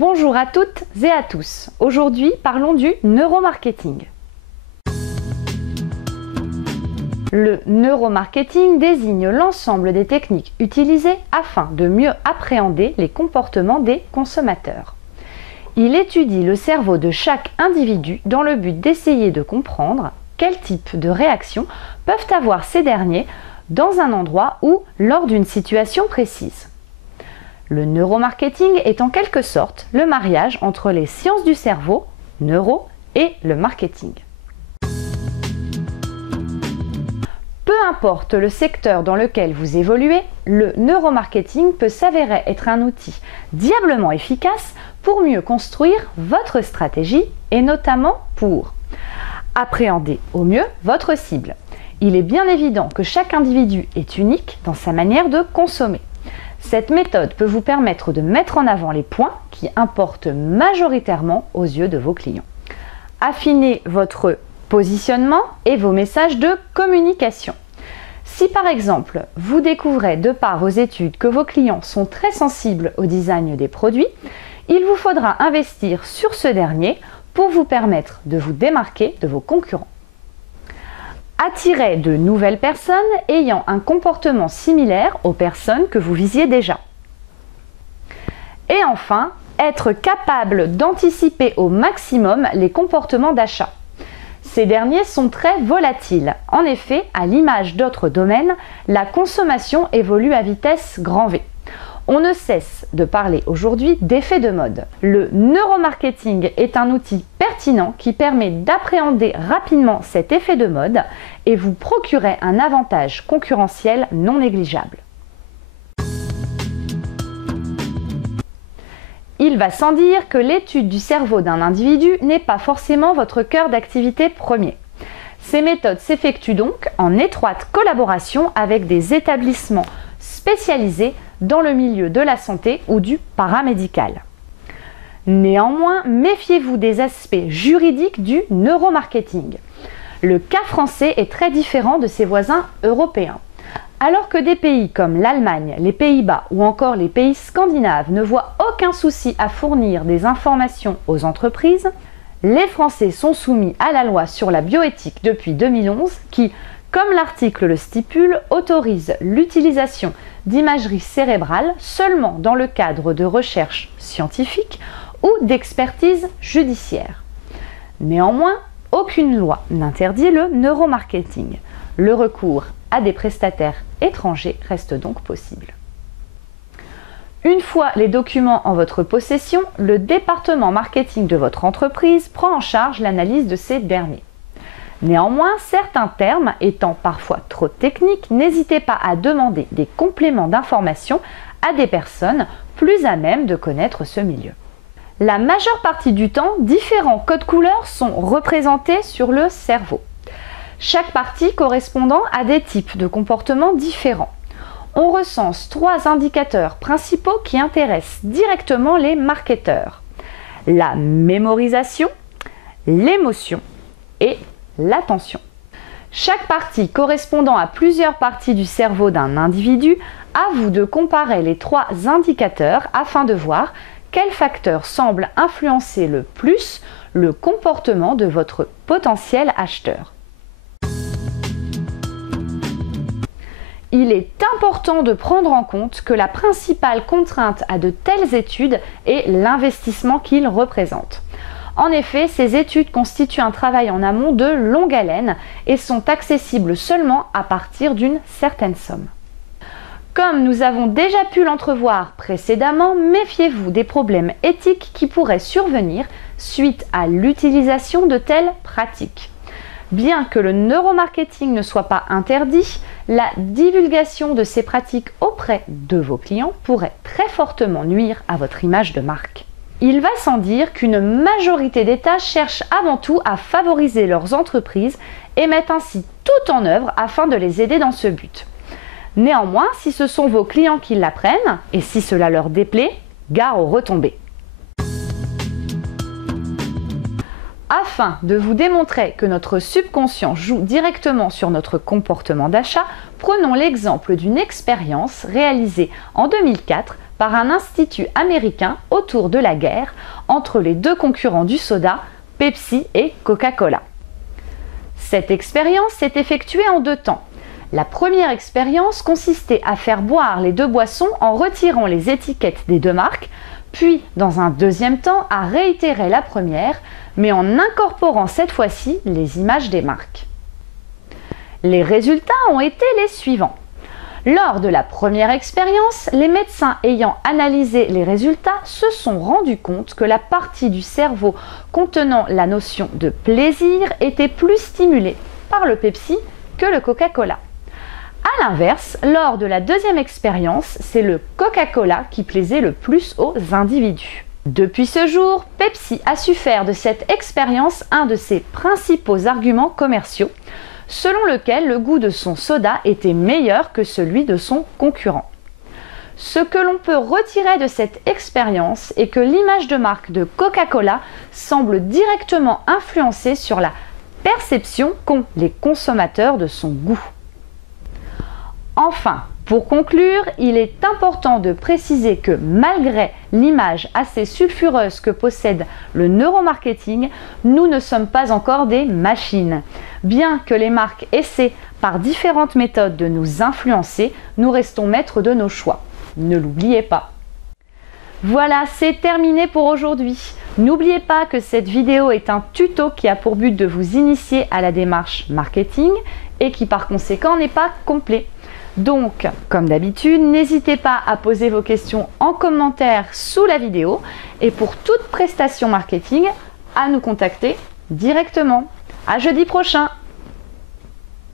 Bonjour à toutes et à tous. Aujourd'hui, parlons du neuromarketing. Le neuromarketing désigne l'ensemble des techniques utilisées afin de mieux appréhender les comportements des consommateurs. Il étudie le cerveau de chaque individu dans le but d'essayer de comprendre quel type de réactions peuvent avoir ces derniers dans un endroit ou lors d'une situation précise. Le neuromarketing est en quelque sorte le mariage entre les sciences du cerveau, neuro, et le marketing. Peu importe le secteur dans lequel vous évoluez, le neuromarketing peut s'avérer être un outil diablement efficace pour mieux construire votre stratégie et notamment pour appréhender au mieux votre cible. Il est bien évident que chaque individu est unique dans sa manière de consommer. Cette méthode peut vous permettre de mettre en avant les points qui importent majoritairement aux yeux de vos clients. Affinez votre positionnement et vos messages de communication. Si par exemple, vous découvrez de par vos études que vos clients sont très sensibles au design des produits, il vous faudra investir sur ce dernier pour vous permettre de vous démarquer de vos concurrents. Attirez de nouvelles personnes ayant un comportement similaire aux personnes que vous visiez déjà. Et enfin, être capable d'anticiper au maximum les comportements d'achat. Ces derniers sont très volatiles. En effet, à l'image d'autres domaines, la consommation évolue à vitesse grand V. On ne cesse de parler aujourd'hui d'effet de mode. Le neuromarketing est un outil pertinent qui permet d'appréhender rapidement cet effet de mode et vous procurer un avantage concurrentiel non négligeable. Il va sans dire que l'étude du cerveau d'un individu n'est pas forcément votre cœur d'activité premier. Ces méthodes s'effectuent donc en étroite collaboration avec des établissements spécialisés dans le milieu de la santé ou du paramédical. Néanmoins, méfiez-vous des aspects juridiques du neuromarketing. Le cas français est très différent de ses voisins européens. Alors que des pays comme l'Allemagne, les Pays-Bas ou encore les pays scandinaves ne voient aucun souci à fournir des informations aux entreprises, les Français sont soumis à la loi sur la bioéthique depuis 2011 qui, comme l'article le stipule, autorise l'utilisation d'imagerie cérébrale seulement dans le cadre de recherches scientifiques ou d'expertise judiciaire. Néanmoins, aucune loi n'interdit le neuromarketing. Le recours à des prestataires étrangers reste donc possible. Une fois les documents en votre possession, le département marketing de votre entreprise prend en charge l'analyse de ces derniers. Néanmoins, certains termes étant parfois trop techniques, n'hésitez pas à demander des compléments d'information à des personnes plus à même de connaître ce milieu. La majeure partie du temps, différents codes couleurs sont représentés sur le cerveau. Chaque partie correspondant à des types de comportements différents. On recense 3 indicateurs principaux qui intéressent directement les marketeurs. La mémorisation, l'émotion et l'attention. Chaque partie correspondant à plusieurs parties du cerveau d'un individu, à vous de comparer les 3 indicateurs afin de voir quel facteur semble influencer le plus le comportement de votre potentiel acheteur. Il est important de prendre en compte que la principale contrainte à de telles études est l'investissement qu'ils représentent. En effet, ces études constituent un travail en amont de longue haleine et sont accessibles seulement à partir d'une certaine somme. Comme nous avons déjà pu l'entrevoir précédemment, méfiez-vous des problèmes éthiques qui pourraient survenir suite à l'utilisation de telles pratiques. Bien que le neuromarketing ne soit pas interdit, la divulgation de ces pratiques auprès de vos clients pourrait très fortement nuire à votre image de marque. Il va sans dire qu'une majorité d'États cherchent avant tout à favoriser leurs entreprises et mettent ainsi tout en œuvre afin de les aider dans ce but. Néanmoins, si ce sont vos clients qui l'apprennent, et si cela leur déplaît, gare aux retombées. Afin de vous démontrer que notre subconscient joue directement sur notre comportement d'achat, prenons l'exemple d'une expérience réalisée en 2004 par un institut américain autour de la guerre entre les deux concurrents du soda, Pepsi et Coca-Cola. Cette expérience s'est effectuée en 2 temps. La première expérience consistait à faire boire les 2 boissons en retirant les étiquettes des 2 marques, puis dans un deuxième temps à réitérer la première, mais en incorporant cette fois-ci les images des marques. Les résultats ont été les suivants. Lors de la première expérience, les médecins ayant analysé les résultats se sont rendus compte que la partie du cerveau contenant la notion de plaisir était plus stimulée par le Pepsi que le Coca-Cola. A l'inverse, lors de la deuxième expérience, c'est le Coca-Cola qui plaisait le plus aux individus. Depuis ce jour, Pepsi a su faire de cette expérience un de ses principaux arguments commerciaux, selon lequel le goût de son soda était meilleur que celui de son concurrent. Ce que l'on peut retirer de cette expérience est que l'image de marque de Coca-Cola semble directement influencer sur la perception qu'ont les consommateurs de son goût. Enfin, pour conclure, il est important de préciser que malgré l'image assez sulfureuse que possède le neuromarketing, nous ne sommes pas encore des machines. Bien que les marques essaient par différentes méthodes de nous influencer, nous restons maîtres de nos choix. Ne l'oubliez pas. Voilà, c'est terminé pour aujourd'hui. N'oubliez pas que cette vidéo est un tuto qui a pour but de vous initier à la démarche marketing et qui par conséquent n'est pas complet. Donc, comme d'habitude, n'hésitez pas à poser vos questions en commentaire sous la vidéo et pour toute prestation marketing, à nous contacter directement. À jeudi prochain!